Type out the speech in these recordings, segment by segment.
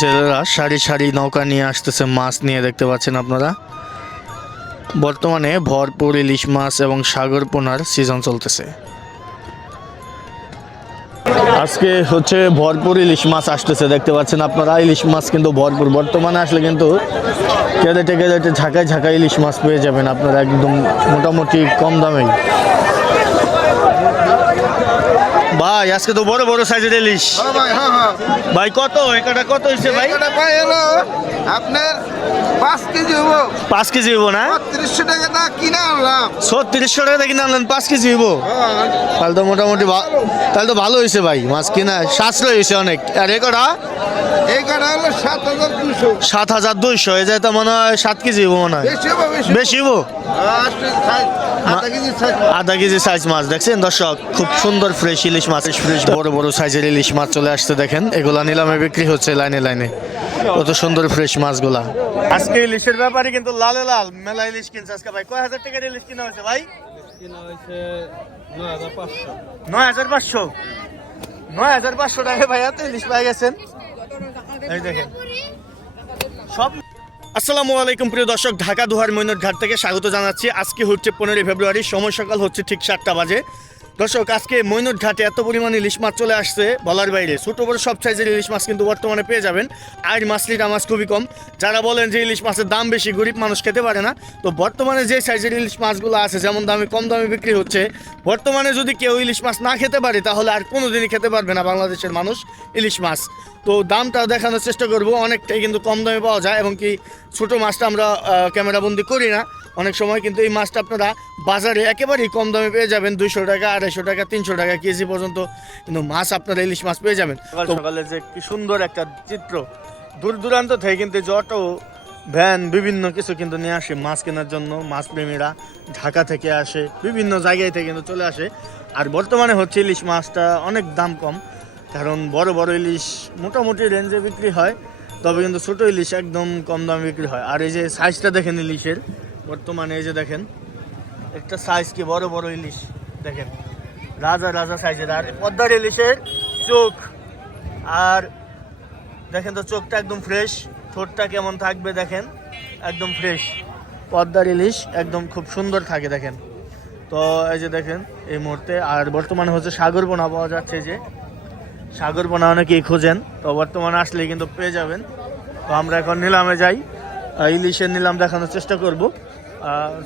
জেলেরা সারি সারি নৌকা নিয়ে আসতেছে মাছ নিয়ে, দেখতে পাচ্ছেন আপনারা। বর্তমানে ভরপুর ইলিশ মাছ এবং সাগর পোনার সিজন চলতেছে। আজকে হচ্ছে ভরপুর ইলিশ মাছ আসতেছে, দেখতে পাচ্ছেন আপনারা। ইলিশ মাছ কিন্তু ভরপুর, বর্তমানে আসলে কিন্তু কেদেটে কেদেটে ঝাঁকায় ঝাঁকায় ইলিশ মাছ পেয়ে যাবেন আপনারা, একদম মোটামুটি কম দামেই। ভাই আজকে তো বড় বড় সাইজের ইলিশ ভাই। কত এটা কত হয়েছে ভাই? আপনার 5 কেজি হবো। 5 কেজি হবো না? 3600 টাকা দা কিনা আনলাম। 3600 টাকা কিনে আনলেন, 5 কেজি হবো? তাহলে তো মোটামুটি তাহলে তো ভালো হয়েছে ভাই, মাছ কিনা সাশ্রয় হয়েছে অনেক। আর এই কটা হলো 7200। 7200 এই যায় তো মনে হয় 7 কেজি হবো মনে হয়। বেশি হবো, আধা কেজি সাইজ মাছ। দেখছেন দর্শক, খুব সুন্দর ফ্রেশ ইলিশ মাছ, ফ্রেশ বড় বড় সাইজের ইলিশ মাছ চলে আসছে। দেখেন এগুলা নিলামে বিক্রি হচ্ছে লাইনে লাইনে, কত সুন্দর ফ্রেশ মাছগুলা। আজকে ইলিশের ব্যাপারে কিন্তু লালে লাল মেলা ইলিশ কিনছে আজকে ভাই। কয় হাজার টাকার ইলিশ কিনা হয়েছে ভাই? কিনা হয়েছে 9500। 9500 9500 টাকা ভাই এত ইলিশ পাই গেছেন। এই দেখেন সব। আসসালামু আলাইকুম প্রিয় দর্শক, ঢাকা দোহার মৈনট ঘাট থেকে স্বাগত জানাচ্ছি। আজকে হচ্ছে 15 ফেব্রুয়ারি, সময় সকাল হচ্ছে ঠিক 7টা বাজে। দর্শক আজকে মৈনট ঘাটে এত পরিমাণ ইলিশ মাছ চলে আসছে বলার বাইরে। ছোটো বড় সব সাইজের ইলিশ মাছ কিন্তু বর্তমানে পেয়ে যাবেন। আর মাছলিটা মাছ খুবই কম। যারা বলেন যে ইলিশ মাছের দাম বেশি, গরিব মানুষ খেতে পারে না, তো বর্তমানে যে সাইজের ইলিশ মাছগুলো আছে, যেমন দামে কম দামে বিক্রি হচ্ছে, বর্তমানে যদি কেউ ইলিশ মাছ না খেতে পারে তাহলে আর কোনো দিনই খেতে পারবে না বাংলাদেশের মানুষ ইলিশ মাছ। তো দামটা দেখানোর চেষ্টা করব, অনেকটাই কিন্তু কম দামে পাওয়া যায়। এবং কি ছোটো মাছটা আমরা ক্যামেরাবন্দি করি না অনেক সময়, কিন্তু এই মাছটা আপনারা বাজারে একেবারেই কম দামে পেয়ে যাবেন। 200 টাকা, 250 টাকা, 300 টাকা কেজি পর্যন্ত কিন্তু মাছ আপনারা ইলিশ মাছ পেয়ে যাবেন। সকালে যে কি সুন্দর একটা চিত্র, দূর দূরান্ত থেকে কিন্তু যে অটো ভ্যান বিভিন্ন কিছু কিন্তু নিয়ে আসে মাছ কেনার জন্য। মাছ প্রেমীরা ঢাকা থেকে আসে, বিভিন্ন জায়গায় থেকে কিন্তু চলে আসে। আর বর্তমানে হচ্ছে ইলিশ মাছটা অনেক দাম কম, কারণ বড় বড় ইলিশ মোটামুটি রেঞ্জে বিক্রি হয়, তবে কিন্তু ছোটো ইলিশ একদম কম দামে বিক্রি হয়। আর এই যে সাইজটা দেখেন ইলিশের, বর্তমানে এই যে দেখেন একটা সাইজ কি বড় বড় ইলিশ দেখেন, রাজা রাজা সাইজের। আর পদ্মার ইলিশের চোখ, আর দেখেন তো চোখটা একদম ফ্রেশ, ঠোঁটটা কেমন থাকবে দেখেন, একদম ফ্রেশ। পদ্মার ইলিশ একদম খুব সুন্দর থাকে দেখেন। তো এই যে দেখেন এই মুহূর্তে। আর বর্তমানে হচ্ছে সাগর পোনা পাওয়া যাচ্ছে, যে সাগর পোনা অনেকেই খোঁজেন, তো বর্তমানে আসলে কিন্তু পেয়ে যাবেন। তো আমরা এখন নিলামে যাই, ইলিশের নিলাম দেখানোর চেষ্টা করব।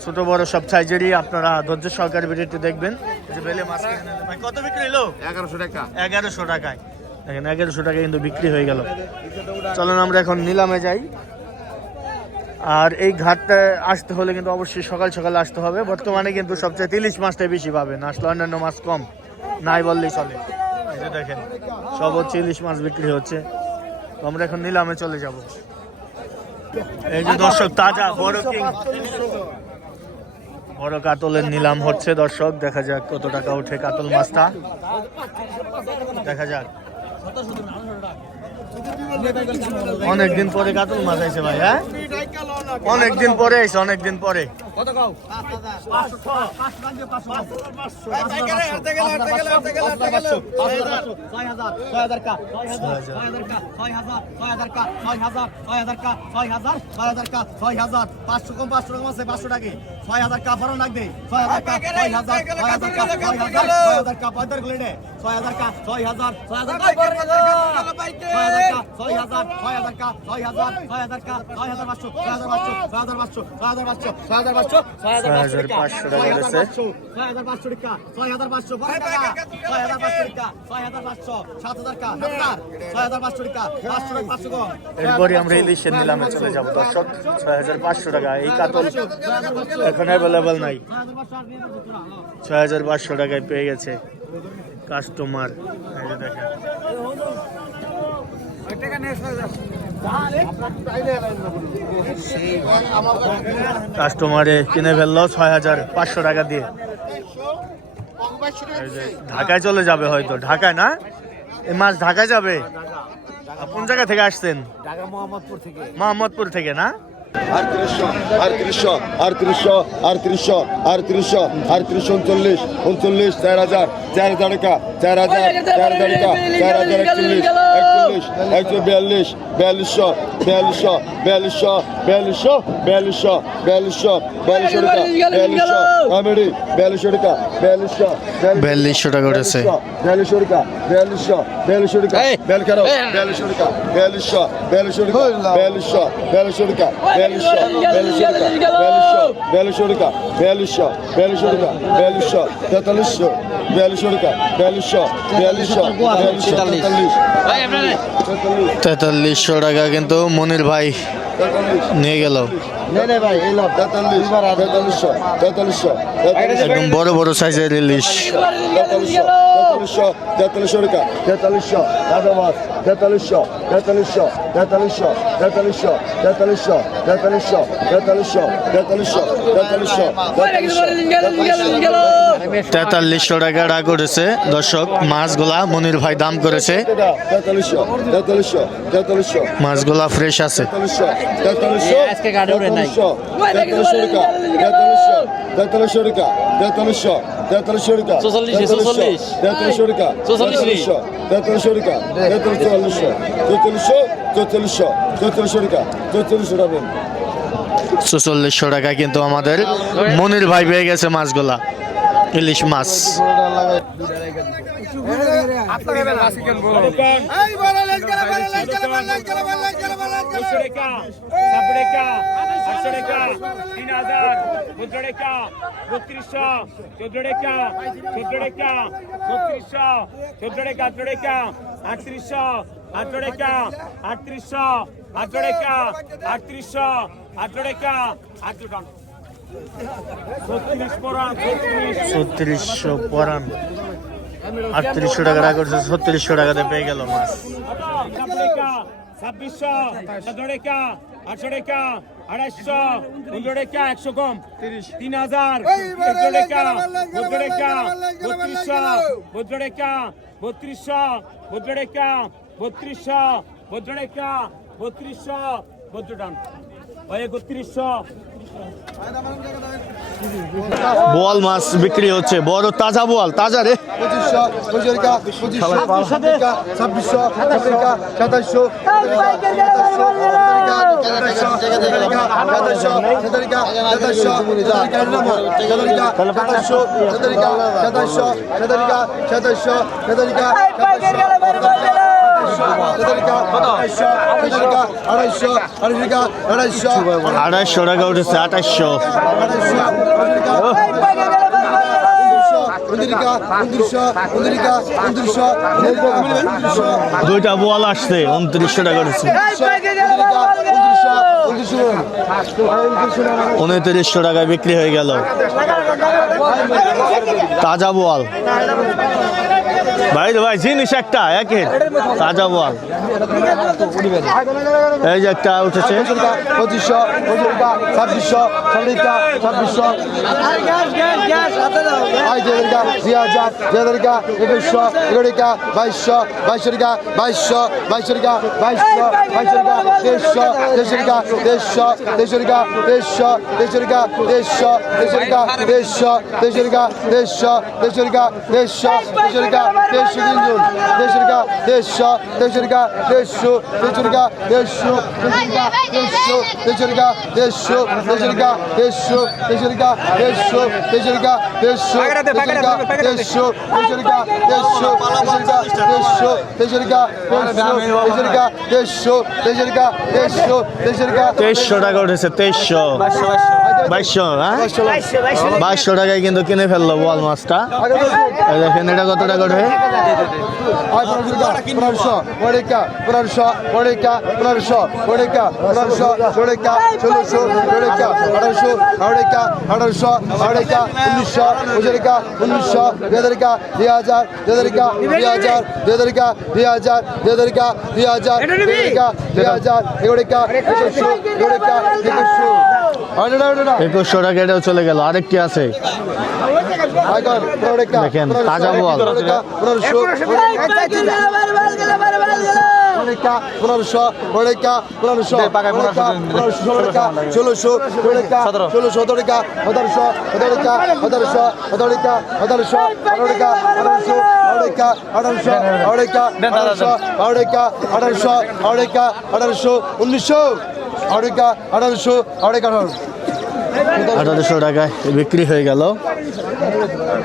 ছোট বড় সব সাইজেরই আপনারা ধৈর্য সহকারে ভিডিওটি দেখবেন। যে বেলে মাছ ভাই কত বিক্রি হলো? 1100 টাকা। 1100 টাকায় দেখেন, 1100 টাকায় কিন্তু বিক্রি হয়ে গেল। চলেন আমরা এখন নিলামে যাই। আর এই ঘাটটা আসতে হলে কিন্তু অবশ্যই সকাল সকালে আসতে হবে। বর্তমানে কিন্তু সবচেয়ে ইলিশ মাছটাই বেশি পাবেন, আসলে অন্যান্য মাছ কম নাই বললেই চলে। এই যে দেখেন সব হচ্ছে ইলিশ মাছ বিক্রি হচ্ছে। তো আমরা এখন নিলামে চলে যাব। এই যে দর্শক তাজা বড় কিং বড় কাতলের নিলাম হচ্ছে দর্শক, দেখা যাক কত টাকা উঠে কাতল মাছটা, দেখা যাক। অনেকদিন পরে কাতল মাছ আইছে ভাই। হ্যাঁ অনেকদিন পরে আইছে, অনেকদিন পরে। এরপরে আমরা ইলিশের নিলামে চলে যাবো দর্শক। 6500 টাকা এই কাতল এখন অ্যাভেলেবল নাই, 6500 টাকায় পেয়ে গেছে কাস্টমার। এই যে দেখেন কাস্টমারে কিনে ফেললো 6500 টাকা দিয়ে। ঢাকায় চলে যাবে হয়তো, ঢাকায় না এই মাছ ঢাকায় যাবে। কোন জায়গা থেকে আসছেন? মোহাম্মদপুর থেকে না? 3800 3800 3800 3800 3800 3800 39 39 4000 4000 টাকা 4000 4000 টাকা 4041 41 42 42 42 আমেরি 42 টাকা 4200 টাকা উঠেছে। 42 টাকা 42 টাকা বেল করো 42 টাকা 42 টাকা 42 টাকা 42 টাকা 43 টাকা 4300 টাকা কিন্তু মনির ভাই নিয়ে গেল। একদম বড় বড় সাইজের ইলিশ। 4300 টাকা রাগ করেছে দর্শক। মাছগুলা মনির ভাই দাম করেছে, মাছগুলা ফ্রেশ আছে। চল্লিশশো টাকা কিন্তু আমাদের মনির ভাই পেয়ে গেছে মাছগুলা, ইলিশ মাছ। ছত্রিশশো পরান 3800 টাকা রাগ করছে, 3600 টাকাতে পেয়ে গেল মাছ। 2600 17 18 250 15 100 কম 3000 17 3200 3200 3200 ডান ভাই 3100। বোয়াল মাছ বিক্রি হচ্ছে, বড় তাজা বোয়াল, তাজা রে। 2800 টাকা উঠেছে, 2800। দুইটা বোয়াল আসছে, 2900 টাকা উঠেছে। 2900 টাকায় বিক্রি হয়ে গেল তাজা বোয়াল। ভাই ভাই জিনিস একটা একের তাজা বোয়াল। এই যে একটা উঠেছে 2500 2600 2600 2300 টাকা উঠেছে, 2300 2200 হ্যাঁ 2200 টাকায় কিন্তু কিনে ফেললো বোয়াল মাছটা। এই দেখেন এটা কত টাকা ওঠে। 2100 টাকা এটাও চলে গেল। আরেকটি আছে আইকন 15 টাকা দেখেন, তাজা বোয়াল। 15 টাকা 1500 টাকা 1500 টাকা 1500 টাকা 16 টাকা 1600 টাকা 1600 টাকা 1700 টাকা 1700 টাকা 1700 টাকা 1800 টাকা 1800 টাকা 1800 টাকা 1900 1800 টাকায় বিক্রি হয়ে গেল।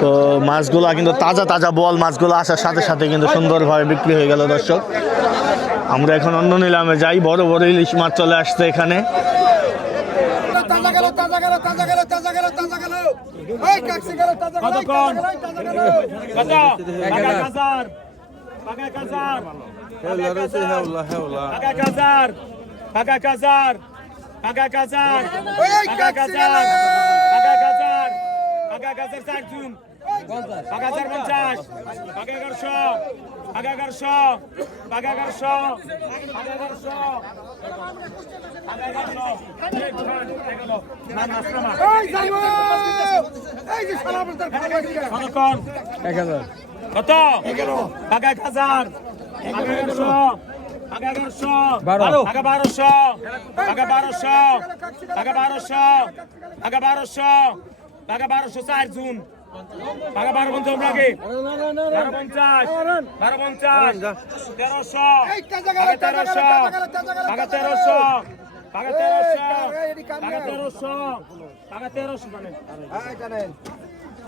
তো মাছগুলো কিন্তু তাজা তাজা বোয়াল মাছগুলো আসার সাথে সাথে কিন্তু সুন্দরভাবে বিক্রি হয়ে গেল দর্শক। আমরা এখন অন্য নিলামে যাই। বড় বড় ইলিশ মাছ চলে আসছে এখানে। কতক্ষণ কত টাকা কাজার টাকা কাজার টাকা কাজার টাকা কাজার টাকা কাজার টাকা কাজার টাকা কাজার টাকা কাজার 4 জুন টাকা 50 টাকা 1100 টাকা 1100 টাকা 1100 টাকা 1100 কতক্ষণ 1000 কত টাকা 1000 টাকা 1100 টাকা 1100 টাকা 1200 টাকা 1200 টাকা 1200 টাকা 1200 টাকা 1200 4 জুন টাকা 1250 লাগে 1250 1250 1300 টাকা 1300 টাকা 1300 টাকা 1300 টাকা 1300 মানে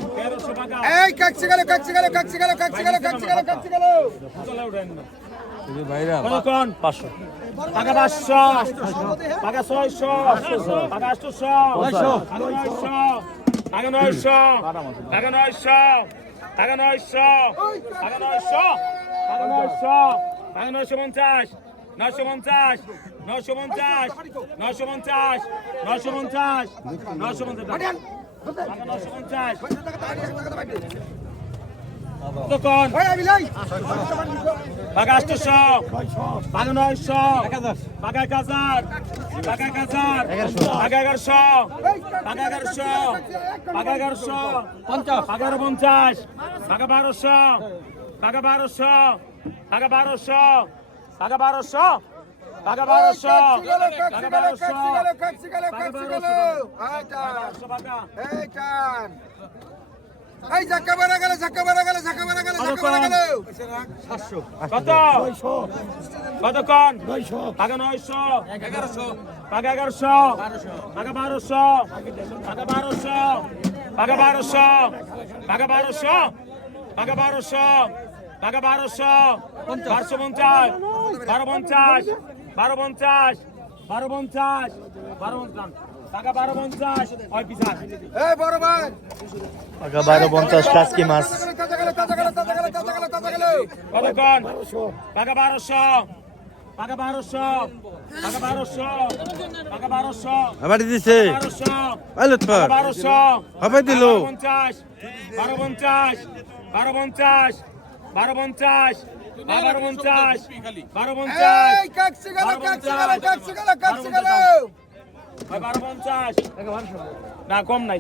1300 টাকা এই কাকছি গেল চলে উঠেন না কতক্ষণ 500 টাকা 500 টাকা 600 টাকা 800 টাকা 900 টাকা 900 টাকা 900 টাকা 900 টাকা 900 টাকা 900 টাকা 950 950 950 950 950 950 টাকা 950 কতক্ষণ টাকা 800 টাকা 900 টাকা 1000 টাকা 1000 টাকা 1100 টাকা 1100 টাকা 1100 টাকা 50 টাকা 1200 টাকা 1200 টাকা 1200 টাকা 1200 টাকা 1200 এই ঝাক্কা মারা গেল কত কতক্ষণ টাকা 900 টাকা 1100 টাকা 1200 টাকা 1200 টাকা 1200 টাকা 1200 টাকা 1200 টাকা 1200 1250 1250 1250 1250 1250 টাকা 1250 ওই পিছা এই বড় ভাই টাকা 1250 কাজকি মাছ। কতক্ষণ টাকা 1200 টাকা 1200 টাকা 1200 টাকা 1200 আবার দিছে 1200 আইলো তো 1200 হবে দিল 1250 1250 1250 1250 1250 1250 এই কাকছি গেল 1250 না কম নাই